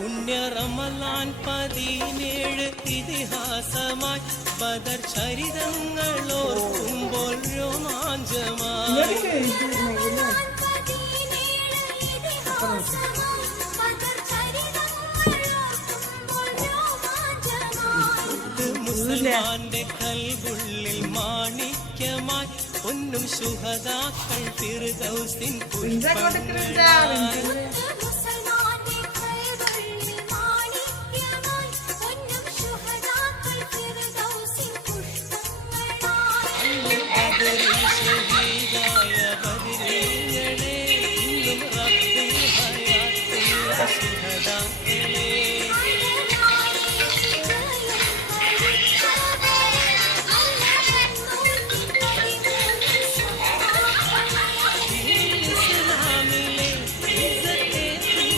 പുണ്യ റമളാൻ 17 ഇതിഹാസമായി ബദർ ചരിതങ്ങൾ ഓർക്കുമ്പോൾ രോമാഞ്ചമായി മുസൽമാന്റെ കൽബുള്ളിൽ മാണിക്യമായി പൊന്നും ശുഹദാക്കൾ ഫിർദൗസിൻ പുഷ്പങ്ങളായി